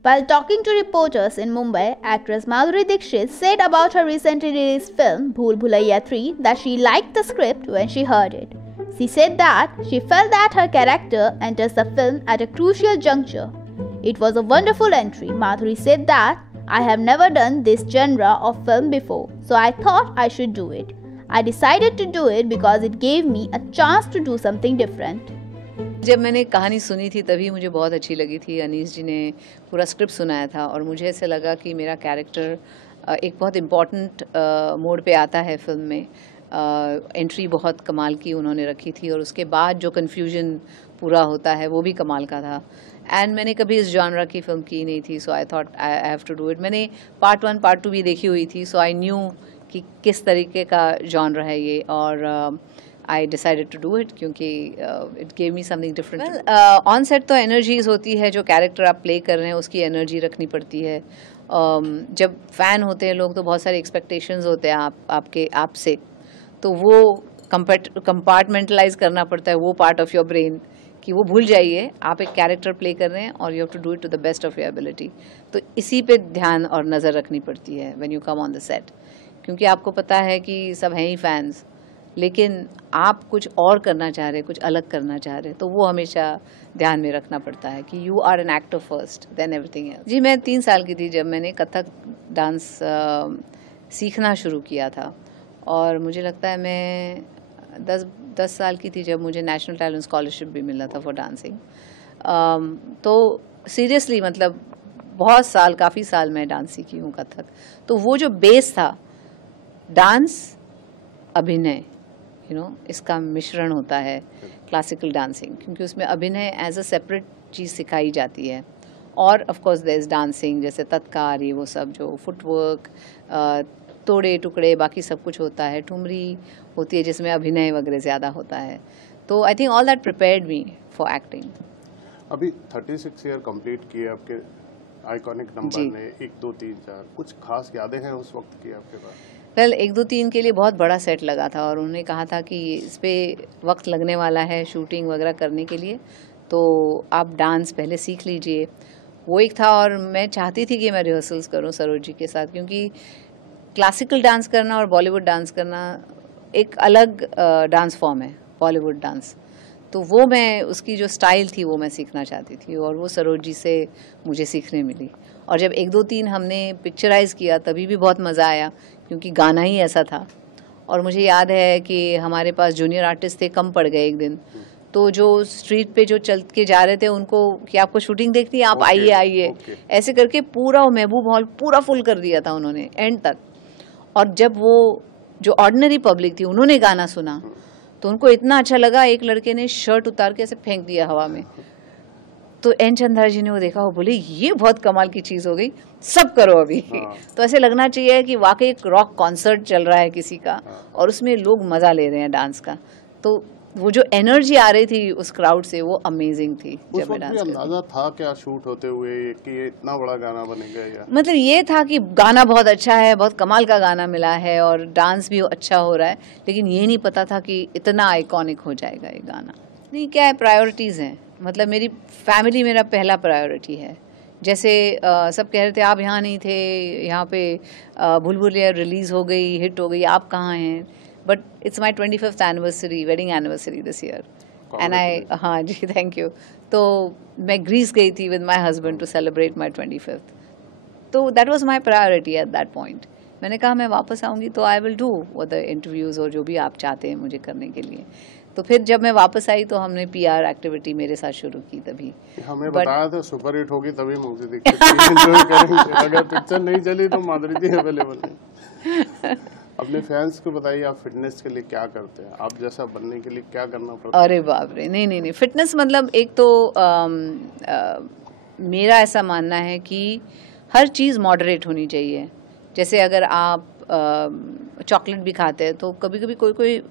While talking to reporters in Mumbai, actress Madhuri Dixit said about her recently released film Bhool Bhulaiya 3 that she liked the script when she heard it. She said that she felt that her character enters the film at a crucial juncture. It was a wonderful entry. Madhuri said that I have never done this genre of film before, so I thought I should do it. I decided to do it because it gave me a chance to do something different. जब मैंने कहानी सुनी थी तभी मुझे बहुत अच्छी लगी थी। अनीस जी ने पूरा स्क्रिप्ट सुनाया था और मुझे ऐसे लगा कि मेरा कैरेक्टर एक बहुत इम्पॉर्टेंट मोड पे आता है फिल्म में। एंट्री बहुत कमाल की उन्होंने रखी थी और उसके बाद जो कन्फ्यूजन पूरा होता है वो भी कमाल का था। एंड मैंने कभी इस जॉनरा की फिल्म की नहीं थी, so I thought I have to do it. मैंने पार्ट 1 पार्ट 2 भी देखी हुई थी, सो आई न्यू कि किस तरीके का जॉनरा है ये, और I decided to do it क्योंकि it gave me something different. Well, on set तो एनर्जीज होती है, जो कैरेक्टर आप प्ले कर रहे हैं उसकी एनर्जी रखनी पड़ती है। जब फ़ैन होते हैं लोग तो बहुत सारे एक्सपेक्टेशंस होते हैं आपसे, तो वो कंपार्टमेंटलाइज करना पड़ता है वो पार्ट ऑफ योर ब्रेन कि वो भूल जाइए आप एक कैरेक्टर प्ले कर रहे हैं और you have to do it to the best of your ability. तो इसी पे ध्यान और नज़र रखनी पड़ती है when you come on the set, क्योंकि आपको पता है कि सब हैं ही फैंस, लेकिन आप कुछ और करना चाह रहे, कुछ अलग करना चाह रहे, तो वो हमेशा ध्यान में रखना पड़ता है कि you are an actor first then everything else. जी, मैं 3 साल की थी जब मैंने कथक डांस सीखना शुरू किया था, और मुझे लगता है मैं 10 साल की थी जब मुझे नेशनल टैलेंट स्कॉलरशिप भी मिला था फॉर डांसिंग। तो सीरियसली मतलब बहुत साल, काफ़ी साल मैं डांस सीखी हूँ कथक। तो वो जो बेस था डांस अभिनय, इसका मिश्रण होता है क्लासिकल डांसिंग, क्योंकि उसमें अभिनय एज अ सेपरेट चीज़ सिखाई जाती है। और of course there is dancing, जैसे तत्कार, ये वो सब जो फुटवर्क, तोड़े टुकड़े, बाकी सब कुछ होता है। ठुमरी होती है जिसमें अभिनय वगैरह ज़्यादा होता है। तो I think all that prepared me for acting. अभी 36 ईयर कंप्लीट किए आपके आइकॉनिक नंबर ने 1 2 3 4, कुछ खास यादें हैं उस वक्त की आपके पास? वेल 1 2 3 के लिए बहुत बड़ा सेट लगा था और उन्होंने कहा था कि इस पर वक्त लगने वाला है शूटिंग वगैरह करने के लिए, तो आप डांस पहले सीख लीजिए। वो एक था, और मैं चाहती थी कि मैं रिहर्सल्स करूं सरोज जी के साथ, क्योंकि क्लासिकल डांस करना और बॉलीवुड डांस करना एक अलग डांस फॉर्म है, बॉलीवुड डांस। तो वो मैं उसकी जो स्टाइल थी वो मैं सीखना चाहती थी, और वो सरोज जी से मुझे सीखने मिली। और जब 1 2 3 हमने पिक्चराइज़ किया तभी भी बहुत मज़ा आया, क्योंकि गाना ही ऐसा था। और मुझे याद है कि हमारे पास जूनियर आर्टिस्ट थे, कम पड़ गए एक दिन, तो जो स्ट्रीट पे जो चल के जा रहे थे उनको कि आपको शूटिंग देखनी है, आप आइए ऐसे करके पूरा महबूब हॉल पूरा फुल कर दिया था उन्होंने एंड तक। और जब वो जो ऑर्डिनरी पब्लिक थी उन्होंने गाना सुना तो उनको इतना अच्छा लगा, एक लड़के ने शर्ट उतार के ऐसे फेंक दिया हवा में। तो एन चंद्रा जी ने वो देखा, वो बोले ये बहुत कमाल की चीज़ हो गई, सब करो अभी। तो ऐसे लगना चाहिए कि वाकई एक रॉक कॉन्सर्ट चल रहा है किसी का, और उसमें लोग मज़ा ले रहे हैं डांस का। तो वो जो एनर्जी आ रही थी उस क्राउड से वो अमेजिंग थी। जब मैं डांस अंदाजा था क्या शूट होते हुए कि ये इतना बड़ा गाना बनेगा? या मतलब ये था कि गाना बहुत अच्छा है, बहुत कमाल का गाना मिला है और डांस भी अच्छा हो रहा है, लेकिन ये नहीं पता था कि इतना आइकॉनिक हो जाएगा ये गाना। नहीं, क्या है, प्रायोरिटीज़ हैं। मतलब मेरी फैमिली मेरा पहला प्रायोरिटी है। जैसे सब कह रहे थे आप यहाँ नहीं थे, यहाँ पे भूल भुलैया रिलीज़ हो गई, हिट हो गई, आप कहाँ हैं? But it's my 25th anniversary, wedding anniversary this year, and I, हाँ जी, थैंक यू। तो मैं ग्रीस गई थी with my husband to celebrate my 25th। तो that was my priority at that point. मैंने कहा मैं वापस आऊँगी तो आई विल डू वो द इंटरव्यूज़ और जो भी आप चाहते हैं मुझे करने के लिए। तो फिर जब मैं वापस आई तो हमने PR एक्टिविटी मेरे साथ शुरू की। तभी हमें बताया था सुपर हिट होगी तभी मूवी देखते अगर पिक्चर नहीं चली तो माधुरी जी अवेलेबल नहीं। अपने फैंस को बताइए आप फिटनेस के लिए क्या करते हैं, आप जैसा बनने के लिए क्या करना पड़ता है? अरे बाप रे, नहीं, फिटनेस मतलब एक तो मेरा ऐसा मानना है कि हर चीज़ मॉडरेट होनी चाहिए। जैसे अगर आप चॉकलेट भी खाते हैं तो कभी कभी कोई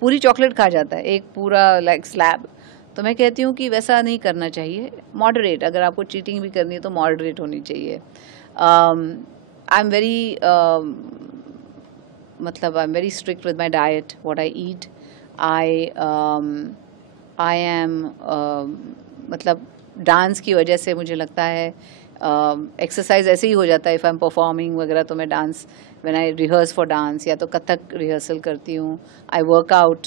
पूरी चॉकलेट खा जाता है, एक पूरा लाइक स्लैब। तो मैं कहती हूँ कि वैसा नहीं करना चाहिए, मॉडरेट। अगर आपको चीटिंग भी करनी है तो मॉडरेट होनी चाहिए। आई एम वेरी मतलब आई am very strict with my diet, what I eat. I am मतलब डांस की वजह से मुझे लगता है एक्सरसाइज ऐसे ही हो जाता है, इफ़ आई एम परफॉर्मिंग वगैरह तो मैं dance, when I rehearse for dance या तो कथक रिहर्सल करती हूँ, आई वर्क आउट,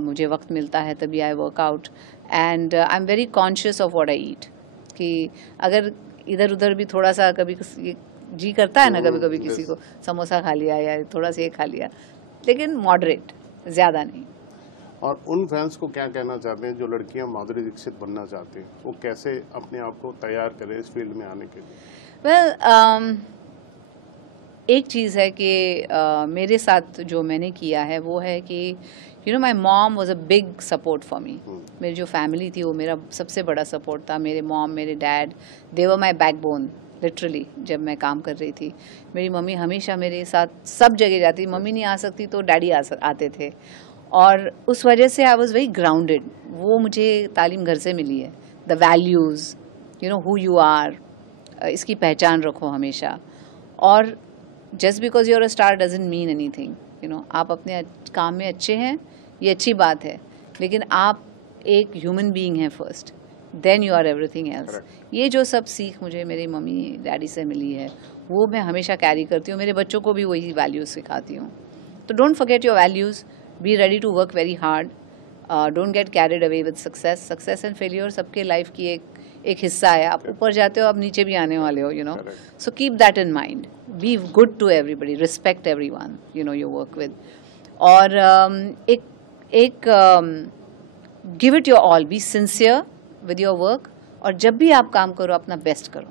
मुझे वक्त मिलता है तभी I work out, and I am very conscious of what I eat, कि अगर इधर उधर भी थोड़ा सा कभी जी करता है ना, कभी कभी किसी को समोसा खा लिया या थोड़ा सा ये खा लिया, लेकिन मॉडरेट, ज़्यादा नहीं। और उन फैंस को क्या कहना चाहते हैं जो लड़कियां माधुरी दीक्षित बनना चाहती हैं, वो कैसे अपने आप को तैयार करें इस फील्ड में आने के लिए? वेल, एक चीज़ है कि मेरे साथ जो मैंने किया है वो है कि you know my mom was a big support for me. मेरी जो फैमिली थी वो मेरा सबसे बड़ा सपोर्ट था। मेरे मॉम, मेरे डैड, दे वर माई बैकबोन लिटरली। जब मैं काम कर रही थी मेरी मम्मी हमेशा मेरे साथ सब जगह जाती, मम्मी नहीं आ सकती तो डैडी आते थे, और उस वजह से आई वॉज वेरी ग्राउंडेड। वो मुझे तालीम घर से मिली है, the values, you know who you are, इसकी पहचान रखो हमेशा। और just because you're a star doesn't mean anything, you know. आप अपने काम में अच्छे हैं, ये अच्छी बात है, लेकिन आप एक ह्यूमन बीइंग हैं first, then you are everything else. ये जो सब सीख मुझे मेरी मम्मी डैडी से मिली है वो मैं हमेशा कैरी करती हूँ, मेरे बच्चों को भी वही वैल्यूज़ सिखाती हूँ। तो don't forget your values, be ready to work very hard, don't get carried away with success. Success and failure सबके लाइफ की एक हिस्सा है। आप ऊपर जाते हो, आप नीचे भी आने वाले हो, you know. So keep that in mind, be good to everybody, respect everyone, you know, you work with. और give it your all, be sincere with your work, और जब भी आप काम करो अपना बेस्ट करो।